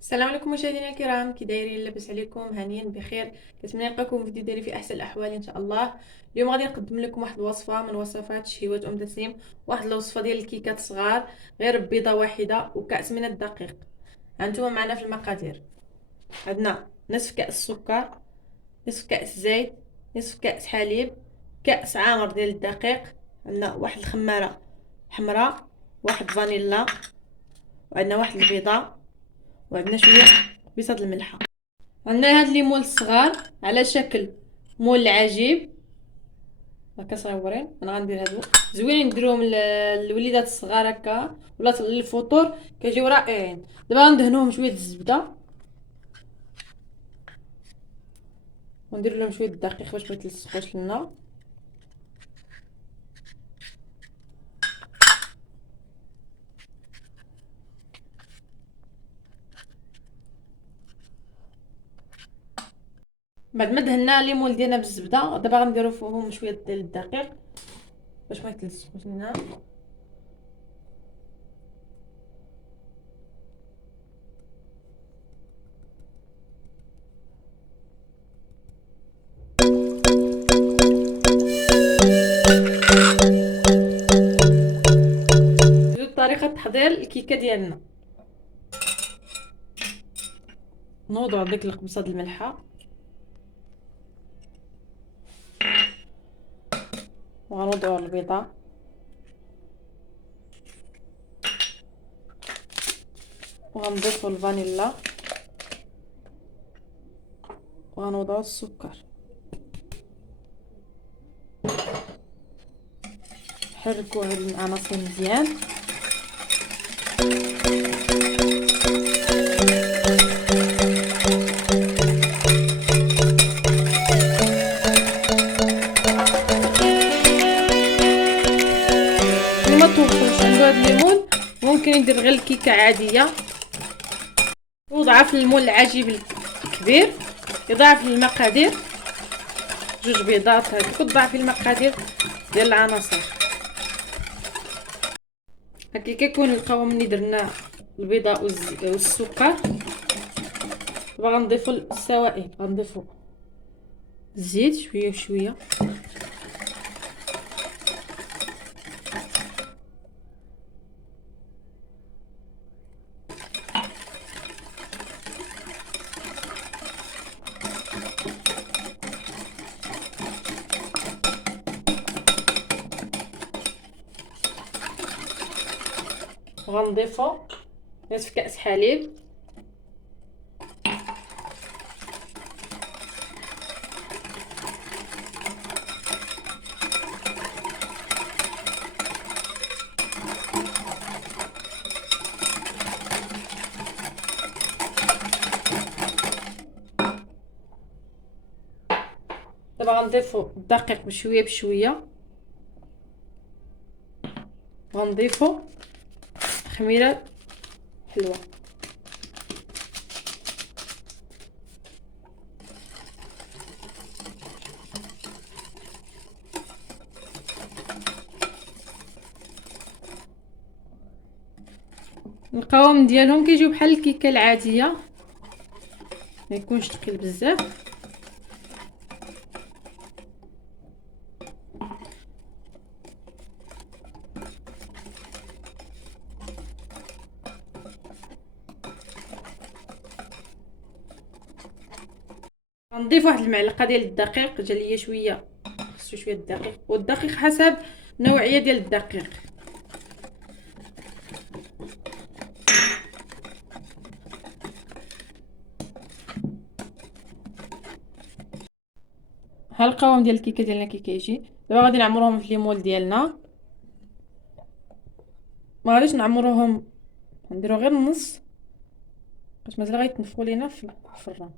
السلام عليكم مشاهدينا الكرام، كي دايرين؟ لاباس عليكم؟ هانيا بخير. كنتمنى نلقاكم فيديو ديالي في احسن الاحوال ان شاء الله. اليوم غادي نقدم لكم واحد الوصفه من وصفات شهيوات تسنيم، واحد الوصفه ديال الكيكات صغار، غير بيضه واحده وكاس من الدقيق. هانتوما معنا في المقادير. عندنا نصف كاس سكر، نصف كاس زيت، نصف كاس حليب، كاس عامر ديال الدقيق، عندنا واحد الخماره حمراء، واحد فانيلا، وعندنا واحد البيضه، وعندنا شويه بيصه الملحه. عندنا هاد لي مول الصغار على شكل مول العجيب هكا صغيورين. انا غندير هادو زوينين، نديروهم للوليدات الصغار هكا ولا للفطور، كيجيو رائعين. دابا غندهنوهم شويه الزبده وندير لهم شويه الدقيق باش ما يتلصقوش لنا. بعد ما دهنا لي مول ديالنا بالزبده، دابا غنديرو فوقهم شويه ديال الدقيق باش ما يتلصقوش لنا. طريقه تحضير الكيكه ديالنا: نوضع ديك القبصه د الملحه وغنوضعو البيضه وغنضيفو الفانيلا وغنوضعو السكر. حركوا هاد العناصر مزيان. اللي ما توفرش عنده هاد الليمون ممكن يدير غير الكيكه عاديه، وضعف المول العجيب الكبير، يضاعف المقادير، جوج بيضات هكا وتضاعفي المقادير ديال العناصر. هكا كيكون القوام اللي درنا البيضه والسكر. دابا غنضيفو السوائل، غنضيفو الزيت شويه بشويه، وغنضيفو نصف كاس حليب، دابا غنضيفو الدقيق بشويه بشويه، وغنضيفو خميره حلوه. القوام ديالهم كيجيو بحال الكيكه العاديه، ما يكونش ثقيل بزاف. غنضيف واحد المعلقه ديال الدقيق، جا ليا شويه، خصو شويه الدقيق، والدقيق حسب النوعيه ديال الدقيق. ها القوام ديال الكيكه ديالنا كي كيجي. دابا غادي نعمروهم في ليمول ديالنا، ما غاديش نعمروهم، نديرو غير النص باش مازال غيتنفخوا لينا في الفران.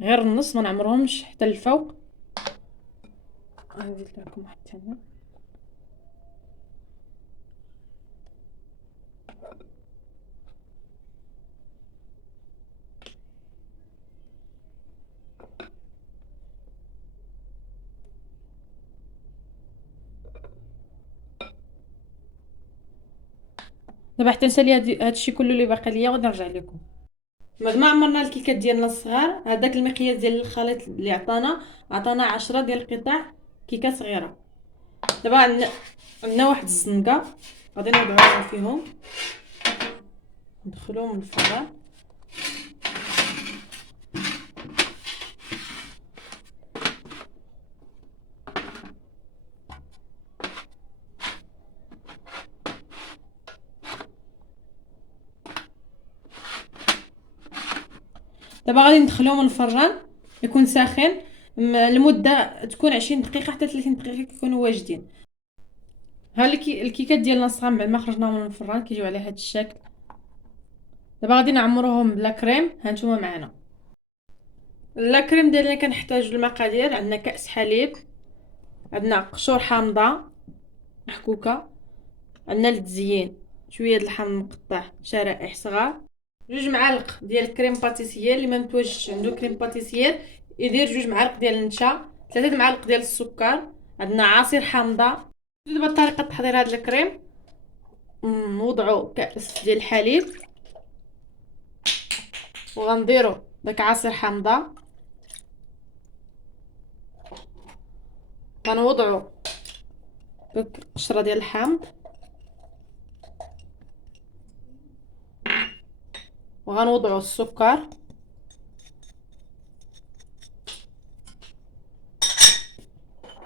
غير النص، ما نعمرهمش حتى الفوق. غنزيد لكم واحد ثاني. دابا حتى نسالي هادشي كله اللي باقي ليا وغادي نرجع لكم. بعد ما عمرنا الكيكات ديالنا الصغار، هذاك المقياس ديال الخليط اللي عطانا 10 ديال القطع كيكه صغيره. دابا عندنا واحد الزنقه غادي نوضعوها فيهم، ندخلوهم الفران. دابا غادي ندخلوهم الفران يكون ساخن لمده تكون 20 دقيقه حتى 30 دقيقه كيكونوا واجدين. ها الكيكات ديالنا الصغار بعد ما خرجناهم من الفران كيجيو على هذا الشكل. دابا غادي نعمروهم بلا كريم. هانتوما معنا لا كريم ديالنا. كنحتاجو المقادير: عندنا كاس حليب، عندنا قشور حامضه محكوكه، عندنا للتزيين شويه د الحامض مقطع شرائح صغار، 2 معالق ديال الكريم باتيسير. اللي ما متواجدش عنده كريم باتيسير يدير 2 معالق ديال النشا، 3 معالق ديال السكر، عندنا عصير حامضه. دابا طريقه تحضير هذا الكريم: نوضعوا كاس ديال الحليب وغنديروا داك عصير حامضه، غنوضعوا داك قشره ديال الحامض، وغنوضعوا السكر،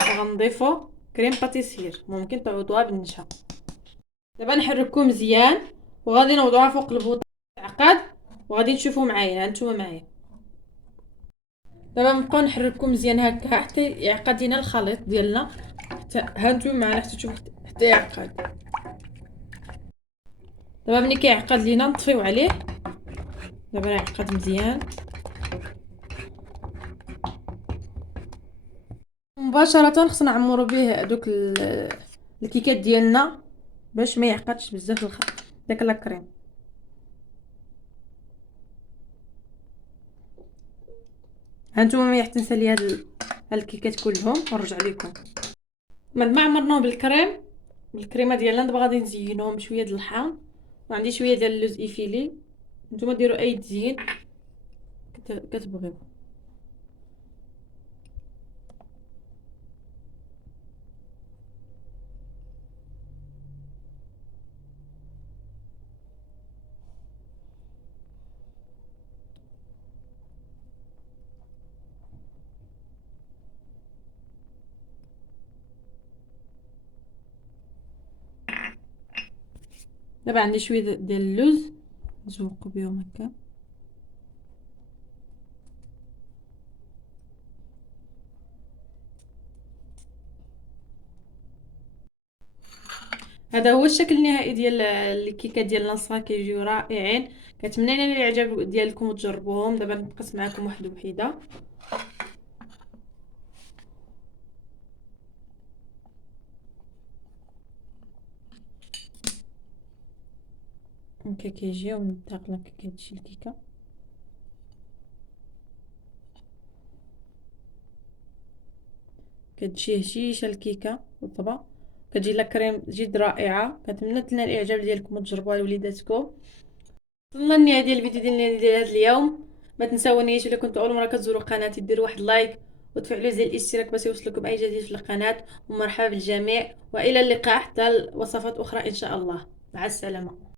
وغنضيفوا كريم باتيسير ممكن تعوضوها بالنشا. دابا نحركو مزيان وغادي نوضعوها فوق البوطه عقاد، وغادي تشوفوا معايا. هانتوما معايا دابا نبقاو نحركو مزيان هكا حتى يعقد لينا الخليط ديالنا. هانتوما معنا حتى تشوفوا حتى يعقد. دابا ملي كيعقد لينا نطفيو عليه. دابا راه يعقد مزيان. مباشره خصنا نعمرو به دوك الكيكات ديالنا باش ما يعقدش بزاف داك لاكريم. هانتوما ما يحتنسى لي هاد الكيكات كلهم ونرجع لكم. بعد ما عمرناهم بالكريمه ديالنا، دابا غادي نزينوهم بشويه ديال الحامض، وعندي شويه ديال اللوز ايفيلي. نتوما ديروا اي تزيين كتبغيو. دابا عندي شويه ديال اللوز نزوقو بهم هكا. هذا هو الشكل النهائي ديال الكيكه ديالنا الصغار، كيجيو رائعين. كنتمنى ينال الاعجاب ديالكم وتجربوهم. دابا نقص معكم واحده بوحده. هكا كيجيو من الداخل. هكا كتجي الكيكه كتجي هشيشه الكيكه رطبه، كتجي لا كريم جد رائعه. كنتمنى تنال الاعجاب ديالكم وتجربوها لوليداتكم. وصلنا للنهايه ديال الفيديو ديال هذا اليوم. ما تنساونيش الا كنتوا اول مره كتزوروا قناتي ديروا واحد لايك وتفعلوا زر الاشتراك باش يوصلكم اي جديد في القناه. ومرحبا بالجميع والى اللقاء حتى وصفات اخرى ان شاء الله. مع السلامه.